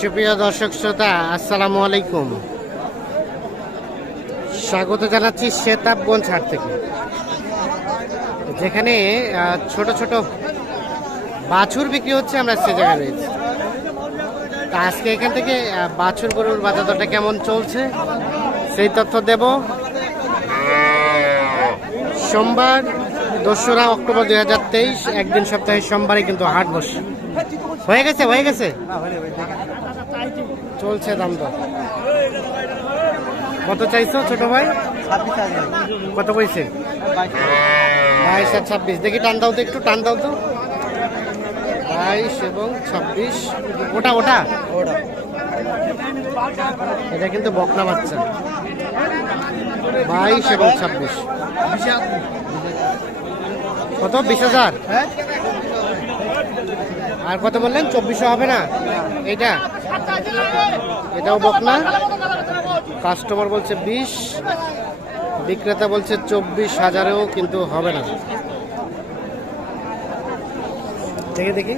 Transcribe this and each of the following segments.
সুপ্রিয় দর্শক শ্রোতা, আসসালামু আলাইকুম। স্বাগত জানাচ্ছি শেতাবগঞ্জ হাট থেকে, যেখানে ছোট ছোট বাছুর বিক্রি হচ্ছে। আমরা সে জায়গায় রয়েছি। তা আজকে এখান থেকে বাছুর গরুর বাজার দরটা কেমন চলছে সেই তথ্য দেব। সোমবার 2রা অক্টোবর 2023, একদিন সপ্তাহের সোমবারে কিন্তু হাট বসে। হয়ে গেছে চলছে দাম দর। কত চাইছো ছোট ভাই? কত কইছে? 22 আর 26। দেখি টান দাও তো, একটু টান দাও তো। 22 এবং 26। ওটা এটা কিন্তু বকনা বাচ্চা। 22 এবং 26। কত? 20,000। আর কত বললেন? 2400 হবে না? এটাও বকনা। কাস্টমার বলছে 20, বিক্রেতা বলছে 24,000-এও কিন্তু হবে না। দেখি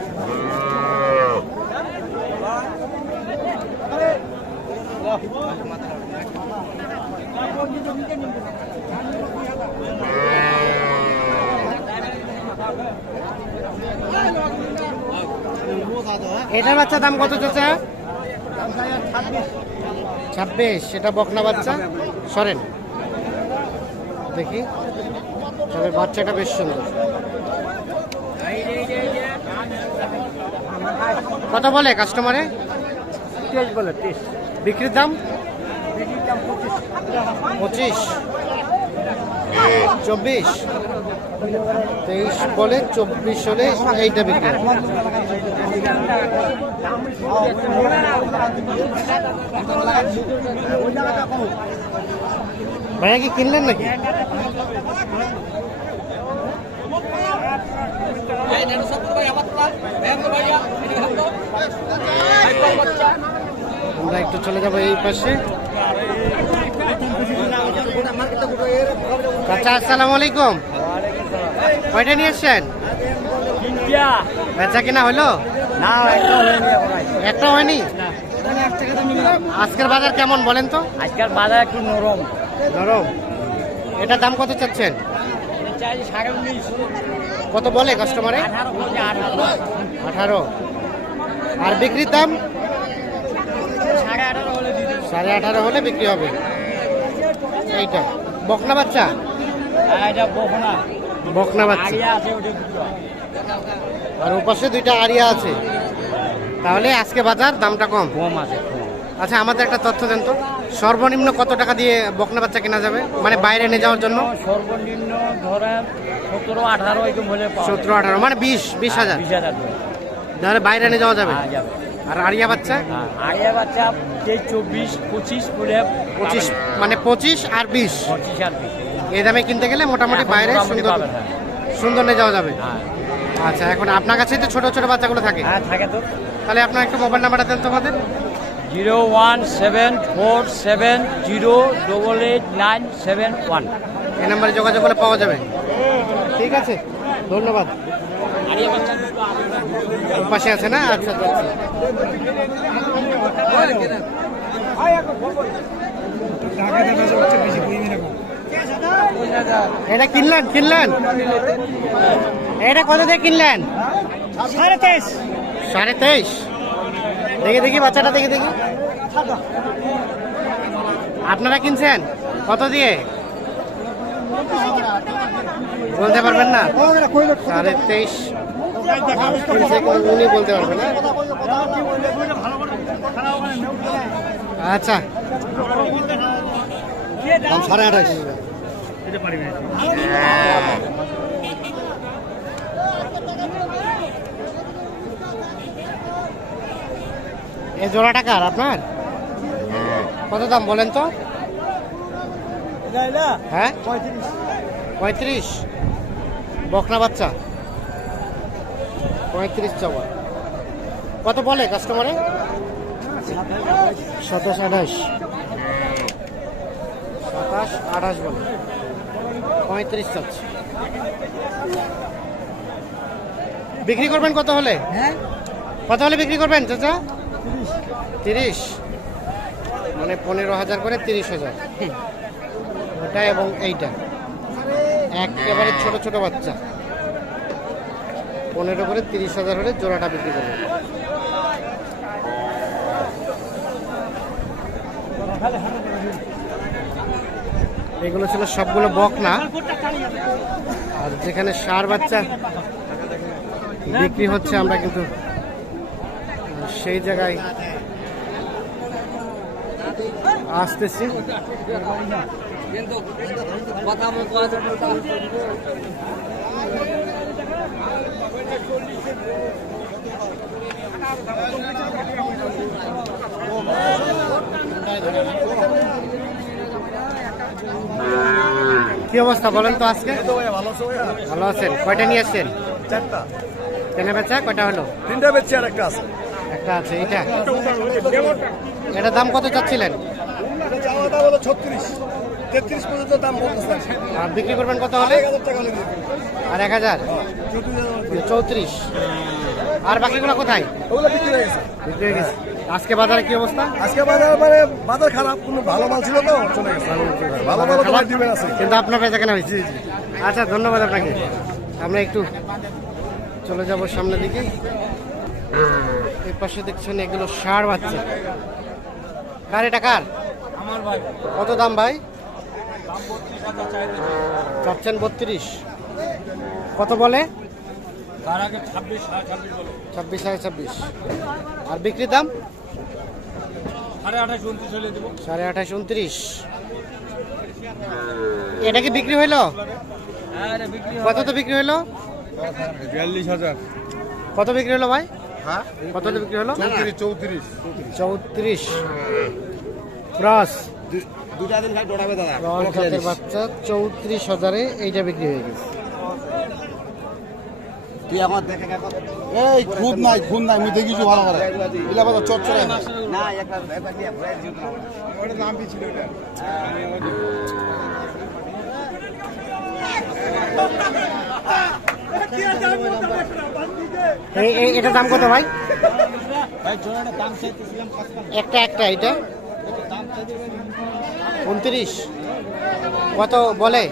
এটার বাচ্চা দাম কত চাচা? 26। এটা বকনা বাচ্চা। সরেন দেখি, তবে বাচ্চাটা বেশ সুন্দর। কত বলে কাস্টমারে? 23 বলে। 23। বিক্রির দাম 25। 24। 23 বলে, 24 হলে এইটা বিক্রি। ভাইয়া কি কিনলেন নাকি? আমরা একটু চলে যাবো এই পাশে। চাচা আসসালামু আলাইকুম। কয়টা নিয়ে এসছেন? বেচা কিনা হলো? না, একটা হয়নি। আজকের বাজার কেমন বলেন তো? আজকাল বাজার একটু নরম। এটার দাম কত চাচ্ছেন? 19.5। কত বলে কাস্টমারে? 18। আর বিক্রির দাম 18.5 হলে বিক্রি হবে। এইটা বকনা বাচ্চা। বকনা বাচ্চা। আর ওপাশে 2টা আরিয়া আছে। তাহলে আজকে বাজার দামটা কম আছে। আচ্ছা, আমাদের একটা তথ্য দেন তো, সর্বনিম্ন কত টাকা দিয়ে বকনা বাচ্চা কেনা যাবে, মানে বাইরে নিয়ে যাওয়ার জন্য? সর্বনিম্ন ধরেন 17-18 এরকম হলে 17-18 মানে 20,000। তাহলে বাইরে নিয়ে যাওয়া যাবে। আর আরিয়া বাচ্চা? আরিয়া বাচ্চা 24-25 করে 25, মানে 25 আর 20। এই দামে কিনতে গেলে মোটামুটি বাইরে সুন্দর নিয়ে যাওয়া যাবে। আচ্ছা, এখন আপনার কাছে তো ছোট ছোট বাচ্চাগুলো থাকে? হ্যাঁ, থাকে তো। তাহলে আপনার একটা মোবাইল নাম্বারটা দেন তো আমাদের। 01747088971। এই নাম্বারে যোগাযোগ করলে পাওয়া যাবে। ঠিক আছে, ধন্যবাদ। পাশে আছে না? আচ্ছা। এটা কিনলেন? এটা কত দিয়ে কিনলেন? 23.5। দেখি বাচ্চাটা দেখি। আপনারা কিনছেন কত দিয়ে বলতে পারবেন না? 23.5 উনি বলতে পারবেন না। আচ্ছা, 28.5। এই জোড়া টাকার আপনার কত দাম বলেন তো? হ্যাঁ, 35। বকনা বাচ্চা 35 চাওয়া। কত বলে কাস্টমারে? 27-28। 27-28 বলে, 35 চাচ্ছে। বিক্রি করবেন কত হলে? হ্যাঁ, কত হলে বিক্রি করবেন চাচা? 30, মানে 15,000 করে 30,000 ওটা এবং এইটা একেবারে ছোট ছোট বাচ্চা 15 করে 30,000 হলে জোড়াটা বিক্রি করবে। এগুলো ছিল সবগুলো বকনা, আর যেখানে ষাঁড় বাচ্চা বিক্রি হচ্ছে আমরা কিন্তু সেই জায়গায় আসতেছি। কি অবস্থা বলেন তো আজকে? ভালো আছেন? কয়টা নিয়ে আসছেন? 4টা। কেনা বেচা কয়টা হলো? 3টা বেচছি আর একটা আছে। একটা আছে। এইটা এটার দাম কত চাচ্ছিলেন? এটা চাওয়া দাম হলো 36, 33 পর্যন্ত দাম বলতেছে। আর বিক্রি করবেন কত হলে? 1000 টাকা হলে দিবি। আর 1000, 34। আর বাকিগুলো কোথায়? ওগুলো বিক্রি হয়ে গেছে। বিক্রি হয়ে গেছে। আজকে বাজারে কি অবস্থা? আজকে বাজার খারাপ, কোনো ভালো মাল ছিল তো চলে গেছে। ভালো ভালো তোমার ডিমে আছে। কিন্তু আপনার বেচা কেনা হয়েছে। আচ্ছা, ধন্যবাদ আপনাকে। আমরা একটু চলে যাব সামনের দিকে। এই পাশে দেখছেন এগুলো ষাঁড় বাচ্চা। কার এটা কার? আমার ভাই কত দাম ভাই? দাম 32,000 চাইছে। চাচ্ছেন 32। কত বলে? তার আগে 26 বলে 26, 26.5। আর বিক্রির দাম? 28.5 29 হলে দেবো। 28.5, 29। এটা কি বিক্রি হইলো? হ্যাঁ রে, বিক্রি কত তো বিক্রি হইলো? 42,000। কত বিক্রি হলো ভাই? হ্যাঁ, কত বিক্রি হলো? 34। 34 ক্রস। দুটা দিন খাই ডোড়াবে দাদা। ক্রস জাতের বাচ্চা 34,000-এ এইটা বিক্রি হয়ে গেছে। তুই আমার দেখে এই খুদ নাই মুই দেখিছো ভালো করে। ইলা বাবা চচ্চড়া না একটা দিয়ে ঘুরে দিও না। ওটা নাম কি ছিল এটা? এটার দাম কত ভাই? ভাই জোড়াটা দাম চাইতেছিলাম 55। একটা এটা দাম চাইতে 29। কত বলে?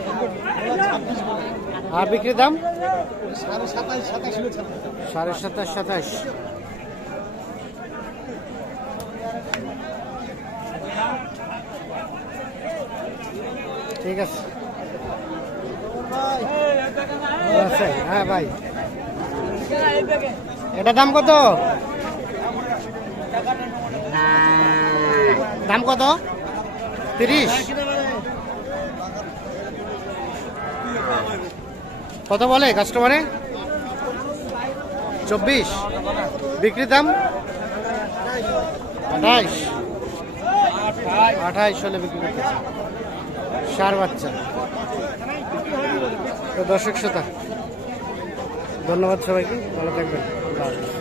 আর বিক্রির দাম? 27,28 27.5, 27। ঠিক আছে। আচ্ছা, হ্যাঁ ভাই, এটা দাম কত? দাম কত? 30। কত বলে কাস্টমারে? 24। বিক্রির দাম 28। 28 হলে বিক্রি করতে। ষাঁড় বাচ্চা। তো দর্শক শ্রোতা, ধন্যবাদ সবাইকে, ভালো থাকবেন। আল্লাহ হাফেজ।